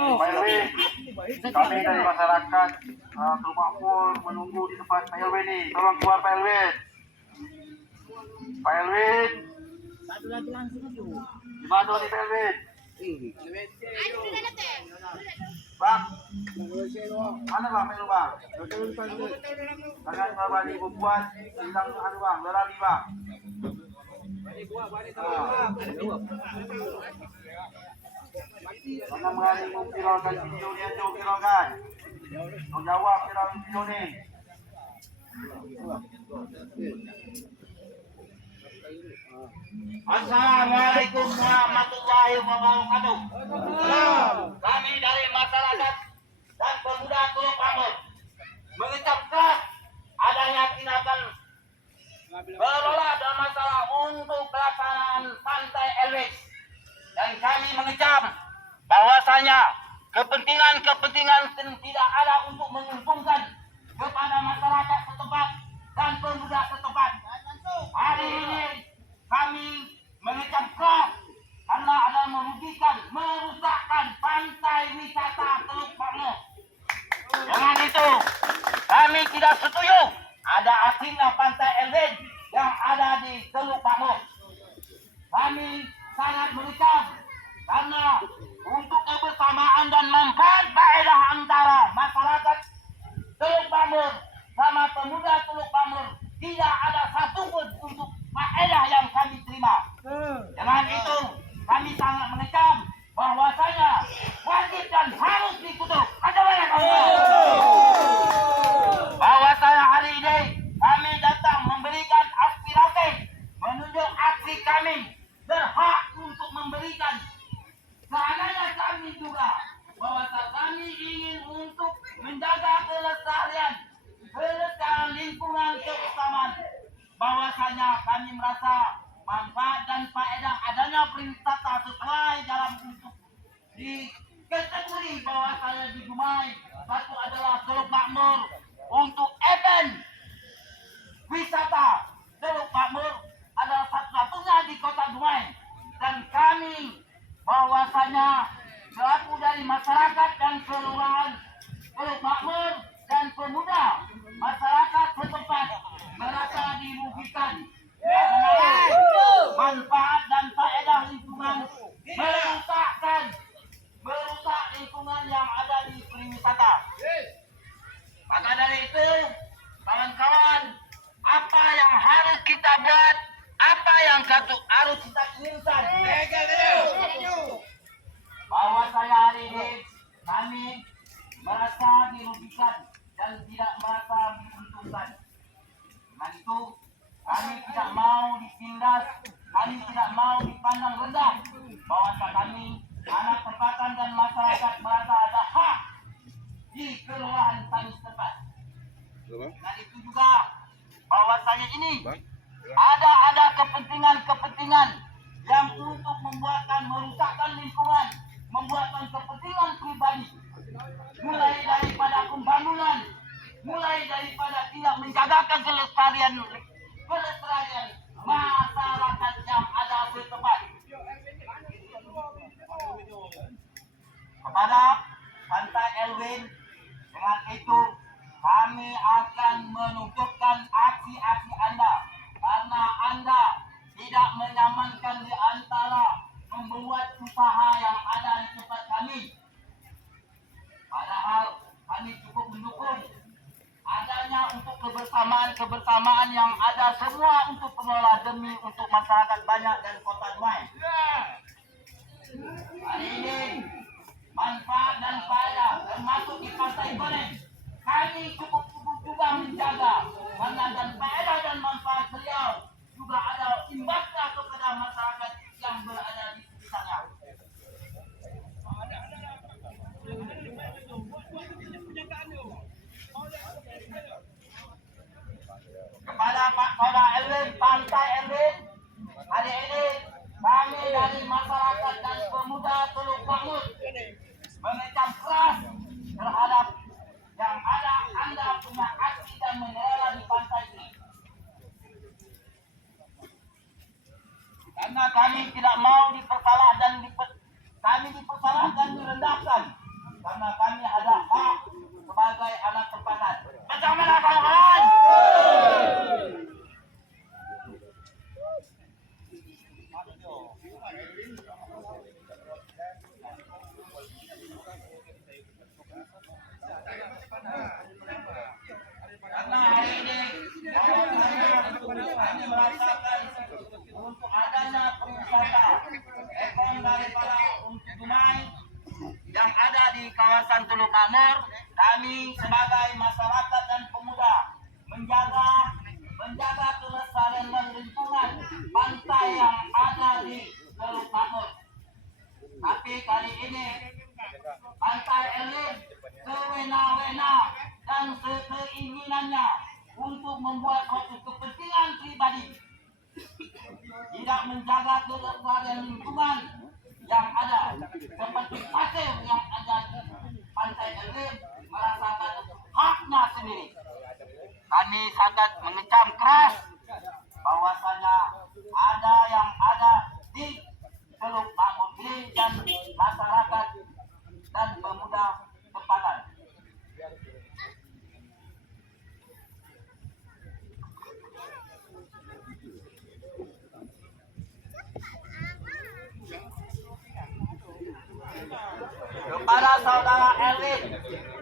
Pak RW, kami dari masyarakat Teluk Makmur menunggu di depan Pak RW nih. Tolong keluar Pak RW. Pak RW. Di mana nih Pak RW? Bang, mana bang melu bang? Jangan bawa di buat hilang anu bang, lelaki bang. Jangan berani memviralkan video dia jauh viralkan. Tanggung jawab viral video ni. Assalamualaikum warahmatullahi wabarakatuh. Kami dari masyarakat dan pemuda Teluk Makmur mengecam keras adanya tindakan berolah dan masalah untuk pelaksanaan Pantai Elwes, dan kami mengecam bahwasanya kepentingan tidak ada untuk menguntungkan kepada masyarakat setempat dan pemuda setempat. Hari ini kami mengecam keras karena ada merugikan, merusakkan pantai wisata Teluk Makmur. Dengan itu, kami tidak setuju ada asingnya Pantai Elwes yang ada di Teluk Makmur. Kami sangat mengecam karena untuk kebersamaan dan manfaat faedah antara masyarakat Teluk Makmur sama pemuda Teluk Makmur tidak ada satupun untuk faedah yang kami terima. Dengan itu kami sangat mengecam bahwasanya wajib dan harus ditutup. Ada banyak bahwasanya hari ini kami datang memberikan aspirasi, menunjuk aksi kami berhak untuk memberikan. Seandainya kami juga bahwasanya kami ingin untuk menjaga kelestarian lingkungan kebersamaan, bahwasanya kami merasa manfaat dan faedah adanya perwisata sesuai dalam untuk di kategori bahwasanya di Dumai. Satu adalah Teluk Makmur untuk event wisata. Teluk Makmur adalah satu-satunya di Kota Dumai, dan kami bahwasanya selaku dari masyarakat dan kelurahan Teluk Makmur dan pemuda masyarakat setempat merasa dirugikan karena manfaat dan faedah lingkungan merusak lingkungan yang ada di pariwisata. Maka dari itu, kawan-kawan, apa yang harus kita buat, apa yang harus kita inginkan, bahwa saya hari ini kami merasa dirugikan dan tidak merasa diuntungkan. Dengan itu kami tidak mau ditindas, kami tidak mau dipandang rendah, bahwa kami anak tempatan dan masyarakat merasa ada hak di kelurahan kami setempat. Dan itu juga bahwasanya ini ada kepentingan yang untuk merusakkan lingkungan, membuatkan kepentingan pribadi, mulai daripada pembangunan, mulai daripada tidak menjagakan kelestarian masyarakat yang ada setempat. Kepada Pantai Elwes, dengan itu kami akan menunjukkan aksi-aksi Anda karena Anda tidak menyamankan di antara membuat usaha yang ada di tempat kami. Padahal kami cukup mendukung adanya untuk kebersamaan yang ada semua untuk pengelola demi untuk masyarakat banyak dan Kota Dumai. Hari ini manfaat dan faedah termasuk di Pantai Goreng kami cukup juga menjaga, karena dan faedah dan manfaat beliau juga ada imbasnya kepada masyarakat yang berada di sekitarnya. Kepada Pak Koda Elwes, Pantai Elwes, hari ini kami dari masyarakat dan pemuda Teluk Makmur mengecam keras terhadap yang ada Anda punya aksi dan mengelola di pantai ini. di kawasan Teluk Makmur, kami sebagai masyarakat dan pemuda menjaga kelestarian dan lingkungan pantai yang ada di Teluk Makmur. Tapi kali ini pantai elit sewena-wena dan sekeinginannya untuk membuat suatu kepentingan pribadi, tidak menjaga kelestarian lingkungan yang ada, seperti pasir yang ada di pantai elit merasakan haknya sendiri. Kami sangat mengecam keras bahwasanya ada yang ada di Teluk Makmur ini dan masyarakat dan pemuda tempatan. Kepada saudara Erwin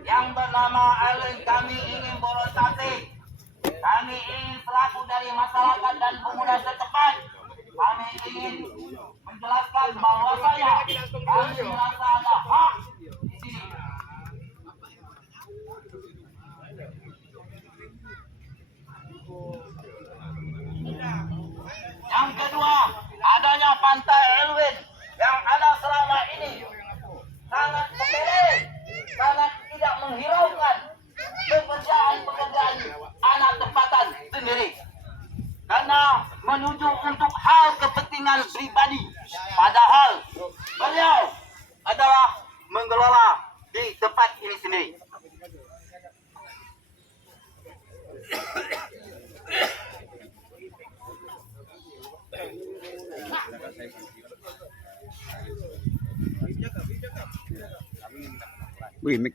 yang bernama Erwin, kami ingin berorientasi. Kami ingin selaku dari masyarakat dan pemuda setempat, kami ingin menjelaskan bahwasanya kami merasa ada hak di sini. Yang kedua, adanya pantai Erwin yang ada selama ini sangat sepele, sangat tidak menghiraukan pekerjaan anak tempatan sendiri, karena menuju untuk hal kepentingan pribadi, padahal beliau adalah mengelola di tempat ini sendiri. Wih, mik.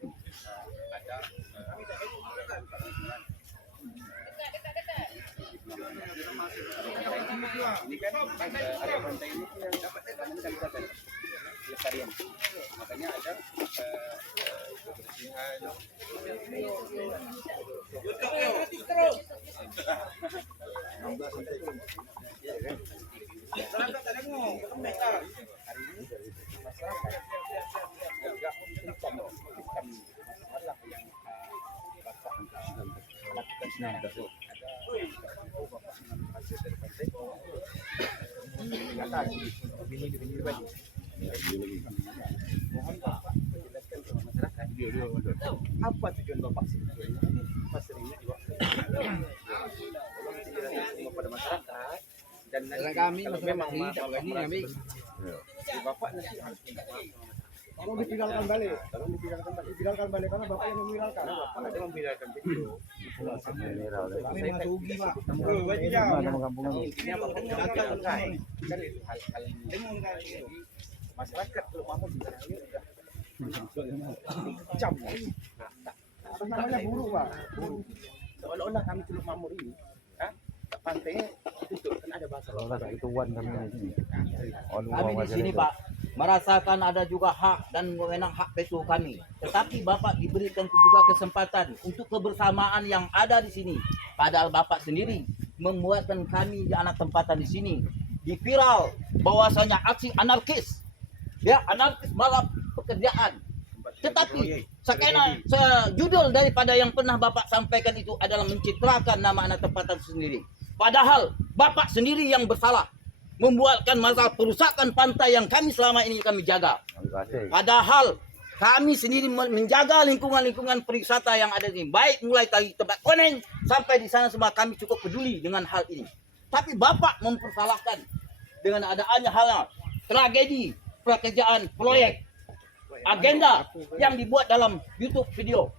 Ini kan area pantai ini yang dapat kan pelestarian. Makanya ada kebersihan. Apa tujuan Bapak sebetulnya? Mas ini juga kepada masyarakat dan kami kalau memang kami Bapak nanti harus Tolong diviralkan balik. Diviralkan balik karena Bapak yang memviralkan. Bapak ada memviralkan video. Kami masuki, Pak. Intinya Bapak kan hal-hal ini. Masyarakat Teluk Makmur sudah jam. Apa namanya buruk, Pak? Seolah-olah kami Teluk Makmur ini, pantainya tutup kan ada bahasa. Kami di sini Pak merasakan ada juga hak dan wewenang hak veto kami. Tetapi Bapak diberikan juga kesempatan untuk kebersamaan yang ada di sini. Padahal Bapak sendiri membuatkan kami di anak tempatan di sini diviral bahwasanya aksi anarkis, ya anarkis malam pekerjaan. Tetapi sejudul daripada yang pernah Bapak sampaikan itu adalah mencitrakan nama anak tempatan sendiri. Padahal Bapak sendiri yang bersalah membuatkan masalah perusakan pantai yang kami selama ini kami jaga. Padahal kami sendiri menjaga lingkungan-lingkungan perwisata yang ada di sini, baik mulai dari tempat koneng sampai di sana semua kami cukup peduli dengan hal ini. Tapi Bapak mempersalahkan dengan adanya hal tragedi pekerjaan proyek agenda yang dibuat dalam YouTube video.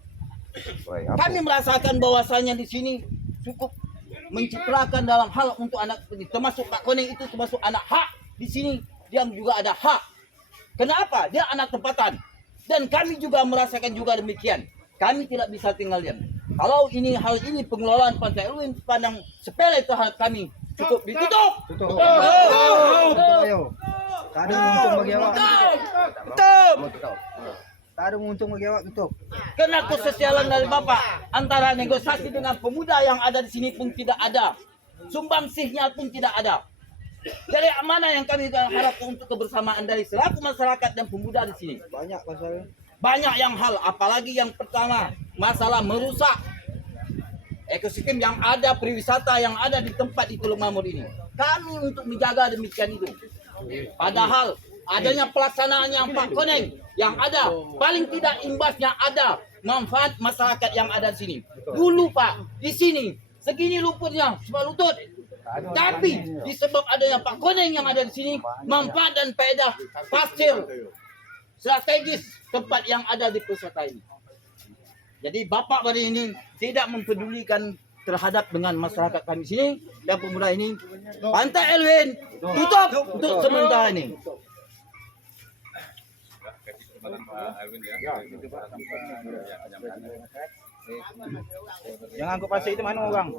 Kami merasakan bahwasanya di sini cukup mencitrakan dalam hal untuk anak ini, termasuk Pak Koneng itu termasuk anak hak di sini, dia juga ada hak. Kenapa? Dia anak tempatan dan kami juga merasakan juga demikian. Kami tidak bisa tinggal diam. Kalau ini hal ini pengelolaan pantai Erwin pandang sepele itu hal kami cukup ditutup. Tutup. Ayo. Tak ada untung bagi awak. Tutup. Tak ada untung bagi awak, tutup. Karena kesosialan dari Bapak antara negosiasi dengan pemuda yang ada di sini pun tidak ada. Sumbangsihnya pun tidak ada. Dari mana yang kami harapkan untuk kebersamaan dari selaku masyarakat dan pemuda di sini? Banyak masalahnya. banyak yang hal, apalagi yang pertama masalah merusak ekosistem yang ada, pariwisata yang ada di tempat di Teluk Mamur ini. Kami untuk menjaga demikian itu. Padahal adanya pelaksanaan yang Pak Koneng yang ada, paling tidak imbasnya ada manfaat masyarakat yang ada di sini. Dulu Pak, di sini segini lumpurnya, cuma lutut. Tapi disebab adanya Pak Koneng yang ada di sini, manfaat dan faedah pasir strategis tempat yang ada di pusat ini. Jadi Bapak hari ini tidak mempedulikan terhadap dengan masyarakat kami sini dan pemuda ini. Pantai Elwin tutup untuk sementara ini. Yang angkut pasir itu mana orang?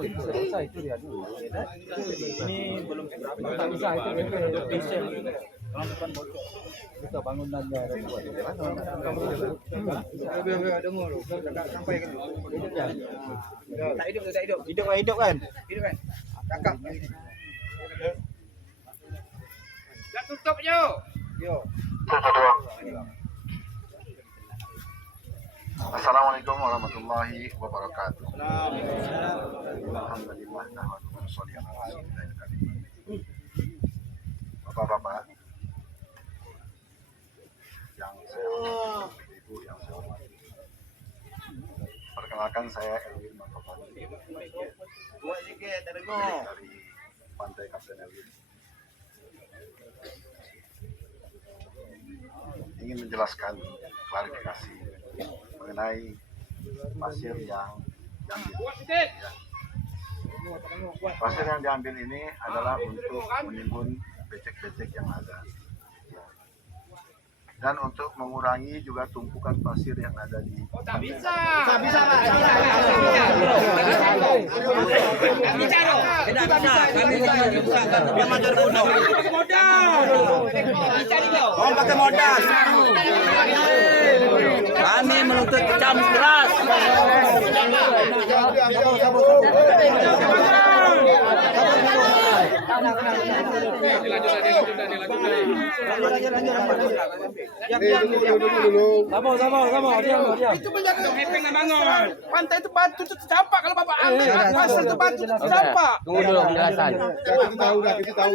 Selesai itu dia dulu. Ini belum tak bisa itu diesel. Kita bangunannya ada buat. Biar dengar sampai kan. Tak hidup. Hidup kan? Hidup kan? Kakak. Dah tutup yo. Assalamualaikum warahmatullahi wabarakatuh. Alhamdulillah nahmaduhu wa nusalli ala rasulillahil karim. Bapak-bapak yang saya hormati, ibu yang saya hormati. Perkenalkan saya Elwin Mantopani dari Pantai Kapten Elwin. Ingin menjelaskan klarifikasi mengenai pasir yang diambil. Pasir yang diambil ini adalah untuk menimbun becek-becek yang ada. Dan untuk mengurangi juga tumpukan pasir yang ada di Bisa. Kami menuntut kecam keras. Itu menjaga hepeng bangun. Pantai itu batu itu campak kalau Bapak ambil. Pasir itu batu itu campak. Tunggu dulu penjelasan. kita tahu.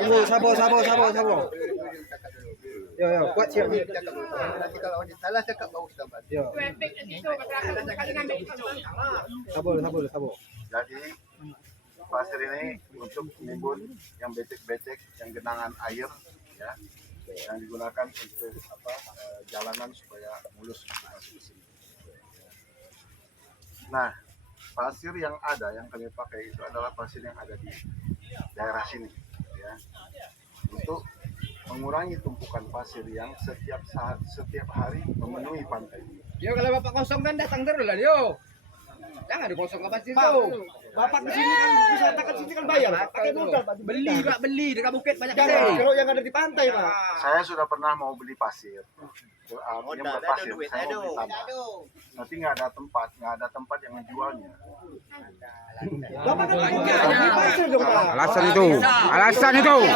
Tunggu, sabar. Yo, kuat siap. Nanti kalau salah cakap bagus dapat. Yo. Sabar. Jadi pasir ini untuk menimbun yang becek-becek, yang genangan air, ya, yang digunakan untuk jalanan supaya mulus masuk ke sini. Nah, pasir yang ada yang kami pakai itu adalah pasir yang ada di daerah sini, ya, untuk mengurangi tumpukan pasir yang setiap hari memenuhi pantai. Yo, kalau Bapak kosong kan datang terus lah, yo. Jangan dikosong ke pasir itu. Bapak ke sini kan wisata ke sini kan bayar. Pakai modal, beli dekat bukit banyak kali. Kalau yang ada di pantai, Pak. Saya sudah pernah mau beli pasir, menyemprot pasir, saya mau beli tambah, tapi nggak ada tempat yang menjualnya. Bapak kan beli pasir dong, Pak. Alasan itu.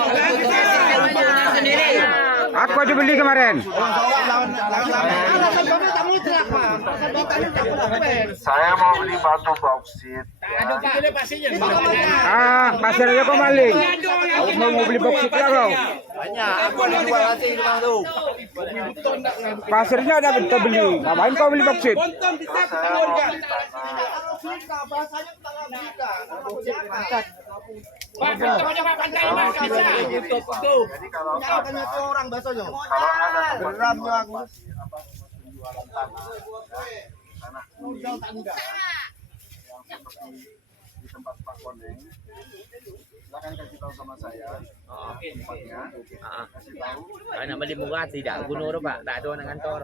Aku aja beli kemarin. Alasan Bapak tak mutlak, Pak. Alasan Bapak ini tak mutlak. Saya mau beli batu bauksit. Pasir aja kau maling. Aku mau beli boksit lah kau. Banyak. Aku ada jual hati di bang tu. Pasirnya ada kita beli. Ngapain kau beli boksit? Terus saya mau beli tanah. Bahasanya tentang Amerika. Jadi kalau orang bahasanya. ada Geramnya aku. penjualan tanah di sekitar yang seperti di tempat Pak Koneng, silakan kasih tahu sama saya tempatnya, kasih tahu. Nak beli murah tidak gunung Pak, tak ada orang kantor.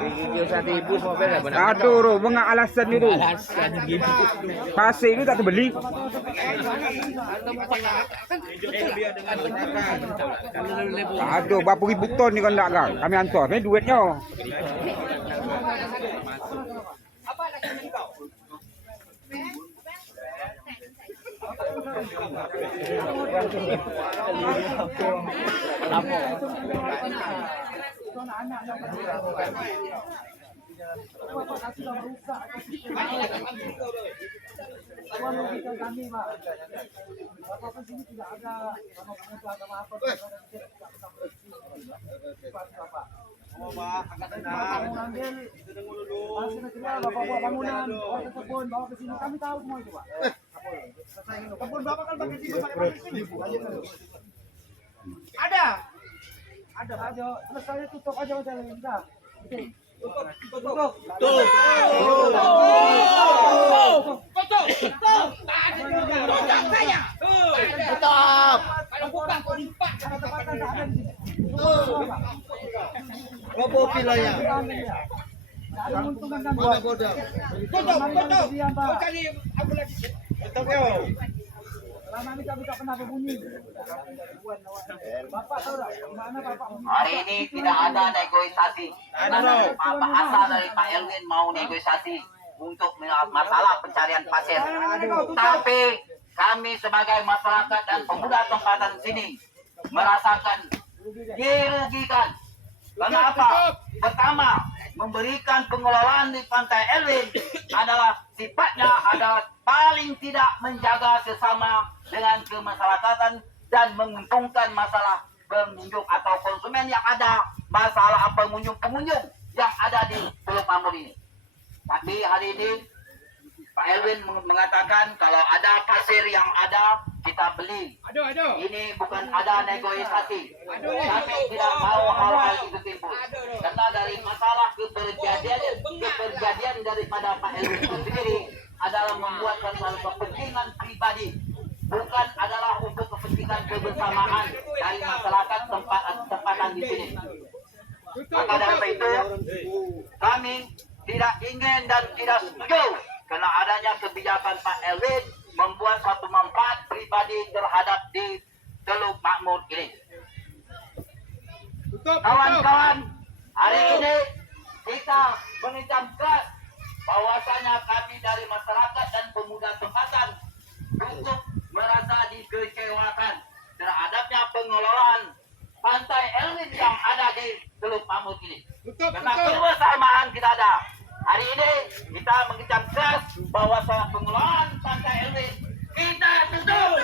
Gigi satu ibu mobil dah benar. Aduh, Ro, bengak alasan itu. Alasan gitu. Pasir itu tak terbeli. Aduh, berapa ribu ton ni kan tak kan? Kami hantar, ni duitnya. Hari ini tidak ada negosiasi. Bahasa dari Pak Elwin mau negosiasi untuk masalah pencarian pasir. Tapi kami sebagai masyarakat dan pemuda tempatan sini merasakan dirugikan. Kenapa? Pertama, memberikan pengelolaan di Pantai Elwin adalah sifatnya adalah paling tidak menjaga sesama dengan kemasyarakatan dan menguntungkan masalah pengunjung atau konsumen yang ada, masalah pengunjung-pengunjung yang ada di Teluk Mambur ini. Tapi hari ini Pak Elwin mengatakan kalau ada pasir yang ada kita beli. Ini bukan ada negosiasi. Kami tidak mau hal-hal itu timbul. Karena dari masalah keperjadian daripada Pak Elwin sendiri adalah membuat masalah kepentingan pribadi, bukan adalah untuk kepentingan kebersamaan dari masyarakat tempatan di sini. Maka dari itu kami tidak ingin dan tidak setuju karena adanya kebijakan Pak Elwin membuat suatu manfaat pribadi terhadap di Teluk Makmur ini. Kawan-kawan, hari ini kita mengecam keras bahwasanya kami dari masyarakat dan pemuda tempatan untuk merasa dikecewakan terhadapnya pengelolaan Pantai Elwin yang ada di Teluk Makmur ini. Karena kebersamaan kita ada. Hari ini kita mengecam keras bahwasanya pengelolaan Pantai Elwin kita tutup.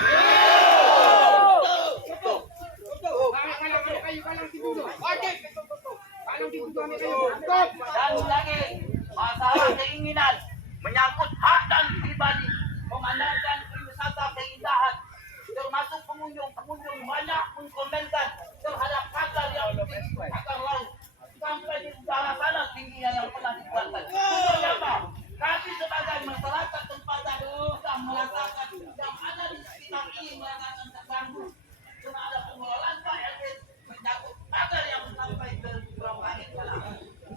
Dan lagi masalah keinginan menyangkut hak dan pribadi memandangkan wisata keindahan termasuk pengunjung banyak mengkomentar terhadap pagar yang pagar laut sampai di utara sana tingginya yang pernah dibuatkan. Kenapa? Kami sebagai masyarakat tempatan sudah merasakan yang ada di sekitar ini merasakan terganggu karena ada pengelolaan Pak Elwin menyangkut pagar yang sampai ke bawah langit sana.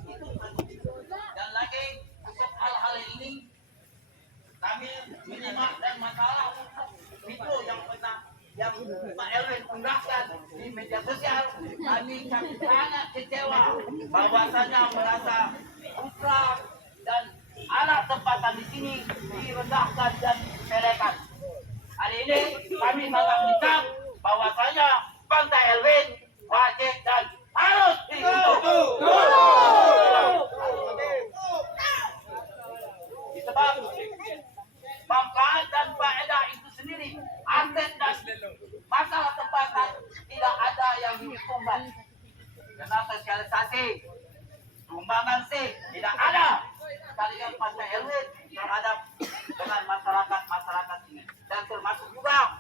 Itu satu. Dan lagi untuk hal-hal ini kami menyimak dan masalah untuk video yang pernah yang Pak Elwin unggahkan di media sosial, kami sangat kecewa bahwasanya merasa putra dan anak tempatan di sini direndahkan dan disepelekan. Hari ini kami sangat minta bahwasanya Pantai Elwin wajib dan harus ditutup. Sebab manfaat dan faedah itu sendiri, aset dan masalah tempatan tidak ada yang dihitungkan. Karena sosialisasi, sumbangan sih tidak ada. Kalian Pantai Elwin terhadap dengan masyarakat ini, dan termasuk juga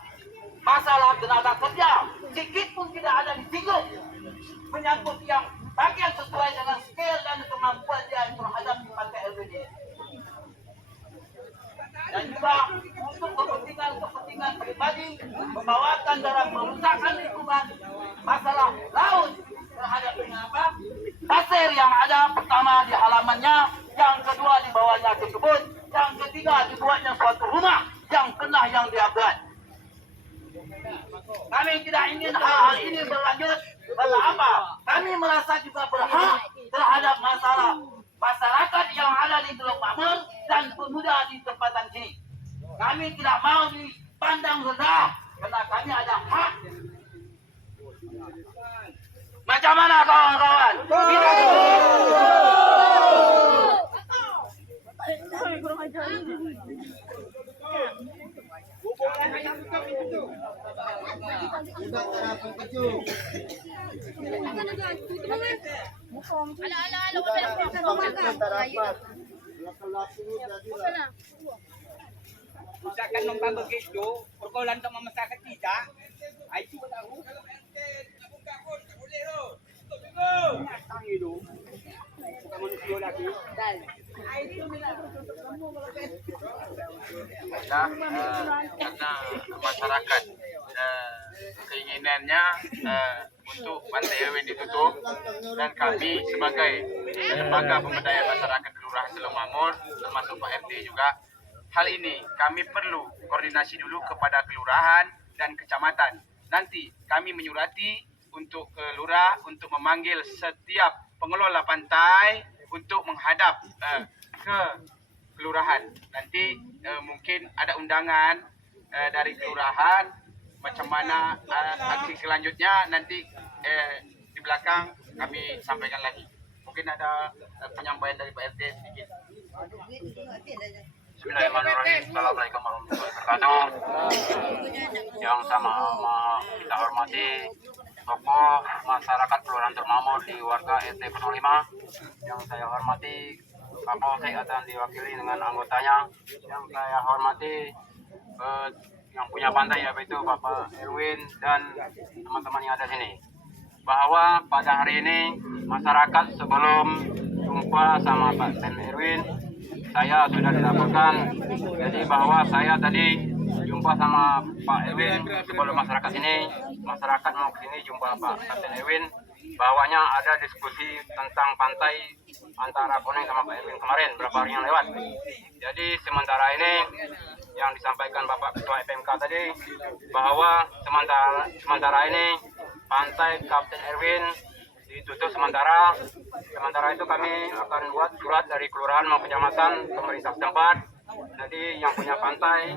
masalah tenaga kerja, sedikit pun tidak ada disinggung menyangkut yang bagian sesuai dengan skill dan kemampuan dia terhadap Pantai Elwin ini. Dan juga untuk pribadi membawakan dalam perusakan lingkungan masalah laut terhadap apa? Pasir yang ada pertama di halamannya, yang kedua di bawahnya tersebut, yang ketiga dibuatnya suatu rumah, yang keenam yang dia buat. Kami tidak ingin hal-hal ini berlanjut. Karena apa? Kami merasa juga berhak terhadap masalah masyarakat yang ada di Teluk Makmur dan pemuda di tempatan sini. Kami tidak mau dipandang rendah karena kami ada hak. Macam mana kawan-kawan? Kita Usahakan membangun begitu, pergaulan untuk masyarakat kita. Itu tahu. Bukan manusia lagi. Karena masyarakat keinginannya untuk Pantai Erwin ditutup, dan kami sebagai lembaga pemberdayaan masyarakat Kelurahan Teluk Makmur termasuk Pak RT juga, hal ini kami perlu koordinasi dulu kepada kelurahan dan kecamatan. Nanti kami menyurati untuk ke lurah untuk memanggil setiap pengelola pantai untuk menghadap ke kelurahan. Nanti mungkin ada undangan dari kelurahan macam mana aksi selanjutnya, nanti di belakang kami sampaikan lagi. Mungkin ada penyampaian dari Pak RT sedikit. Bismillahirrahmanirrahim. Assalamualaikum warahmatullahi wabarakatuh. Yang sama-sama kita hormati tokoh masyarakat Kelurahan Teluk Makmur di warga RT 05. Yang saya hormati Kapolsek akan diwakili dengan anggotanya. Yang saya hormati yang punya pantai, yaitu Bapak Erwin dan teman-teman yang ada sini. Bahwa pada hari ini masyarakat sebelum jumpa sama Pak Erwin, saya sudah dilaporkan, jadi bahwa saya tadi jumpa sama Pak Erwin sebelum masyarakat ini, masyarakat mau ke sini jumpa Pak Kapten Erwin, bahwanya ada diskusi tentang pantai antara Koneng sama Pak Erwin kemarin beberapa hari yang lewat. Jadi sementara ini yang disampaikan Bapak Ketua FMK tadi, bahwa sementara ini pantai Kapten Erwin ditutup sementara. Sementara itu kami akan buat surat dari kelurahan maupun kecamatan pemerintah setempat. Nanti yang punya pantai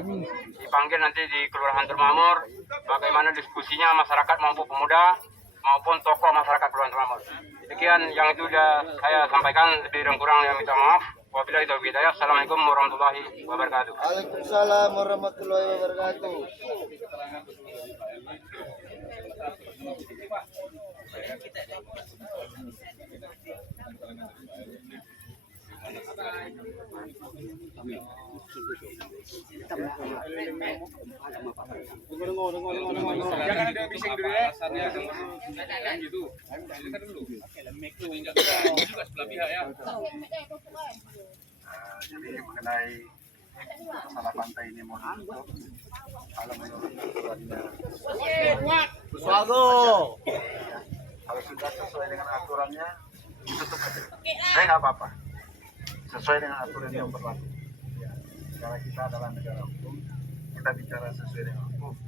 dipanggil nanti di Kelurahan Teluk Makmur, bagaimana diskusinya masyarakat maupun pemuda maupun tokoh masyarakat Kelurahan Teluk Makmur. Demikian yang itu sudah saya sampaikan, lebih dan kurang yang minta maaf. Wabillahi taufiq hidayah. Assalamualaikum warahmatullahi wabarakatuh. Waalaikumsalam warahmatullahi wabarakatuh. Jangan ada bising dulu ya. Kan gitu. Dengar dulu. Juga sebelah pihak ya. Jadi mengenai masalah pantai ini mau ditutup, kalau menurut aturannya, kalau sudah sesuai dengan aturannya ditutup aja. Saya nggak apa-apa, sesuai dengan aturan yang berlaku. Ya, karena kita adalah negara hukum, kita bicara sesuai dengan hukum.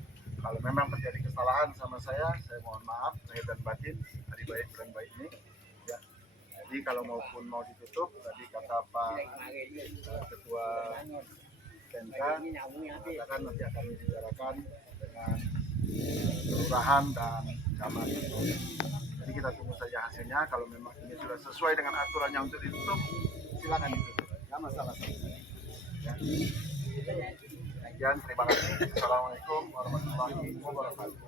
Kalau memang terjadi kesalahan sama saya mohon maaf lahir dan batin, hari baik bulan baik ini. Ya. Jadi kalau mau ditutup, tadi kata Pak Ketua PMK, katakan nanti akan dibicarakan dengan kelurahan dan camat. Jadi kita tunggu saja hasilnya. Kalau memang ini sudah sesuai dengan aturan yang untuk ditutup, silakan ditutup. Nggak masalah. Ya. Sekian, terima kasih. Assalamualaikum warahmatullahi wabarakatuh.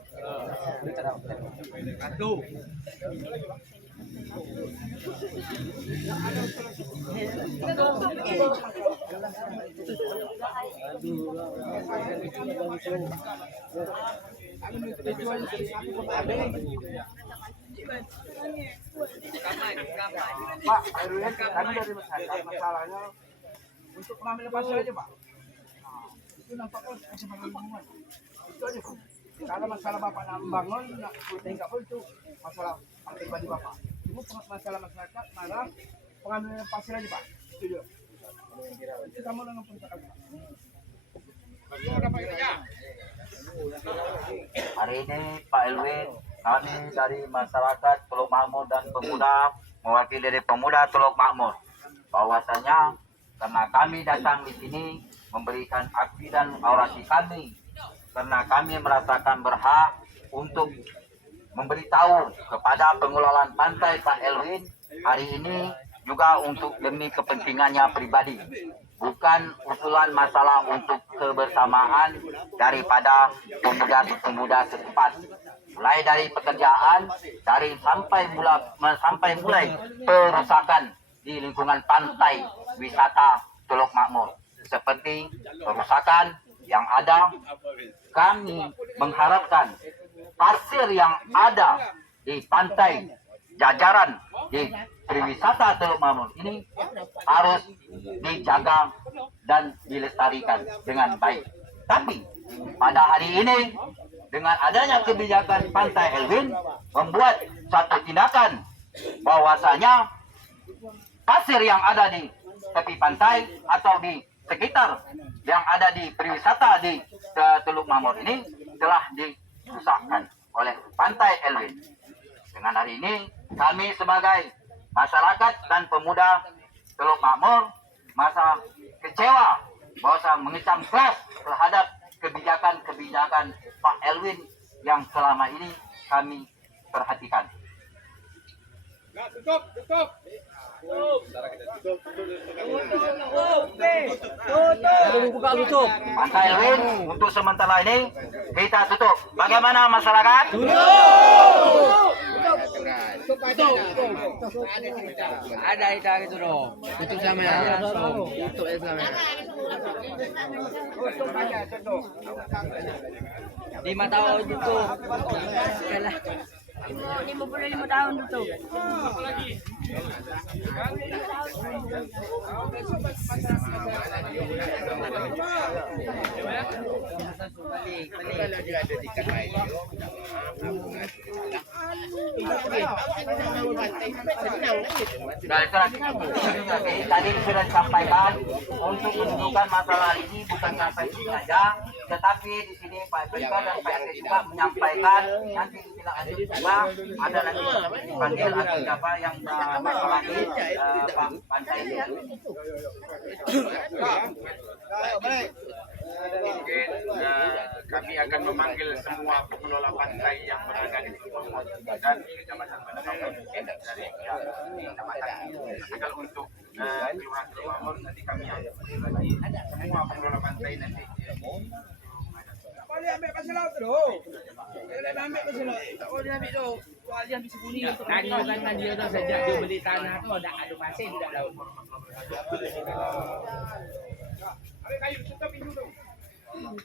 Pak, Erwin, kami dari masalahnya untuk mengambil pasir aja, Pak. Itu nampaknya sebagai lingkungan. itu aja. Kalau masalah bapak nak bangun, nak tinggal pun itu masalah pribadi bapak. Cuma masalah masyarakat malah pengambilan pasir aja pak. Itu dia. Itu sama dengan perusahaan. Hari ini Pak Elwin, kami dari masyarakat Teluk Makmur dan pemuda, mewakili dari pemuda Teluk Makmur, bahwasanya karena kami datang di sini memberikan aksi dan orasi kami, karena kami merasakan berhak untuk memberitahu kepada pengelolaan pantai Pak Elwin hari ini juga untuk demi kepentingannya pribadi, bukan usulan masalah untuk kebersamaan daripada pemuda-pemuda setempat. Mulai dari pekerjaan, dari sampai mulai perusakan di lingkungan pantai wisata Teluk Makmur, seperti perusakan yang ada. Kami mengharapkan pasir yang ada di pantai jajaran di Triwisata Teluk Makmur ini harus dijaga dan dilestarikan dengan baik. Tapi pada hari ini dengan adanya kebijakan Pantai Elwin membuat satu tindakan bahwasanya pasir yang ada di tepi pantai atau di sekitar yang ada di Triwisata di Teluk Makmur ini telah dirusakkan oleh Pantai Elwin. Dengan hari ini kami sebagai masyarakat dan pemuda Teluk Makmur masa kecewa bahwa mengecam keras terhadap kebijakan-kebijakan Pak Elwin yang selama ini kami perhatikan. Pantai Elwin untuk sementara ini kita tutup. Bagaimana masyarakat? Ada itu dong. Tutup sama ya. Tutup sama. 5 tahun tutup. 55 tahun tutup. Tadi sudah disampaikan untuk menunjukkan masalah ini bukan sampai sini saja, tetapi di sini Pak Presiden dan Pak RT juga menyampaikan nanti kita lanjut juga ada nanti dipanggil atau siapa yang masalah ini Pak Pantai ini. Mungkin kami akan memanggil semua pengelola pantai yang berada di Teluk Makmur dan di Kecamatan Bandar mungkin dari kecamatan tinggal untuk Kelurahan Teluk Makmur nanti kami akan lagi semua pengelola pantai nanti. Boleh ambil pasir laut tu. Boleh ambil pasir laut. Tak boleh ambil tu. Soal dia ambil sembunyi. Tadi kan dia tu sejak dia beli tanah tu ada pasir tidak laut. Ambil kayu tutup pintu tu. Kan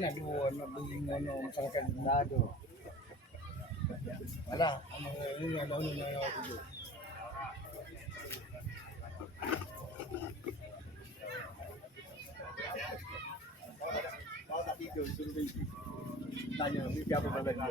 ada nak beli mana masyarakat dah ada. Ada. Ini ada tu. Tak tidur suruh tanya siapa mana dia.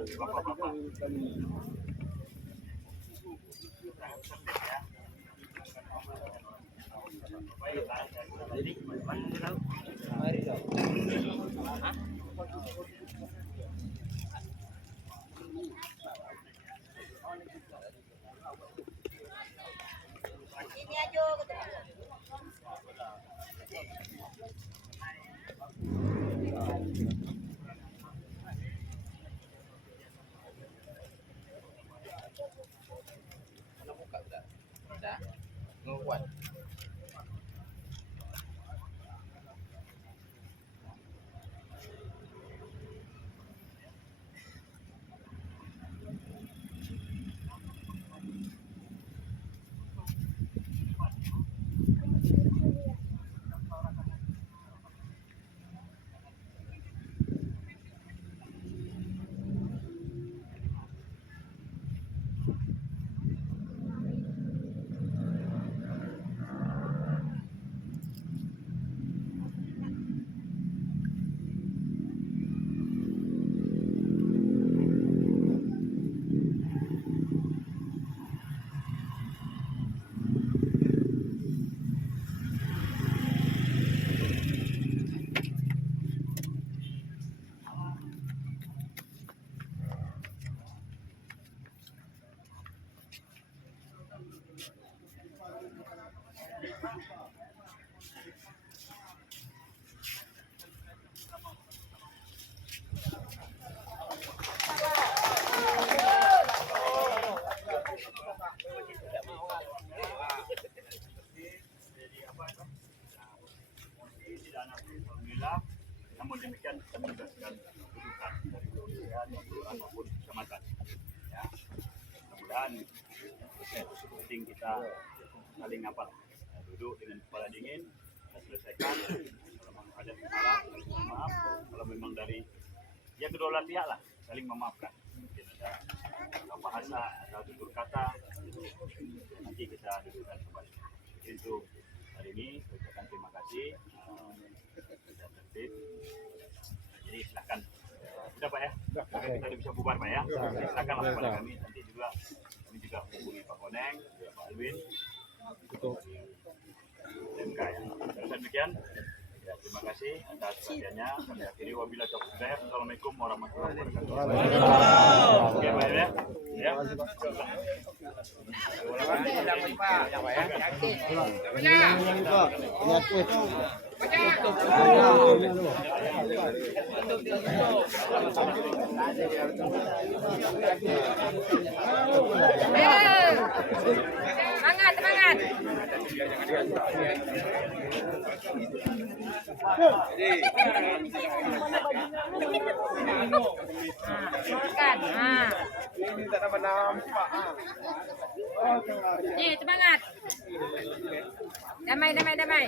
Ini aja. Alhamdulillah. Namun demikian kita menegaskan kedudukan dari kepolisian, kelurahan maupun kecamatan. Ya, mudah-mudahan penting kita saling duduk dengan kepala dingin, kita selesaikan. Kalau memang ada salah, maaf. Kalau memang dari kedua belah pihak lah saling memaafkan. Mungkin ada bahasa atau tutur kata, nanti kita dudukkan kembali. Itu hari ini saya ucapkan terima kasih. Sudah tertib. Jadi silakan. Sudah Pak ya? Kita bisa bubar Pak ya? Silakanlah kepada kami. Nanti juga kami juga hubungi Pak Koneng, Pak Alwin. MK ya. Demikian. Ya, terima kasih atas perhatiannya. Kami akhiri wabillahi taufiq. Assalamualaikum warahmatullahi wabarakatuh. Oke Pak ya. Ya. Semangat, semangat. Makan. Semangat. Damai, damai, damai.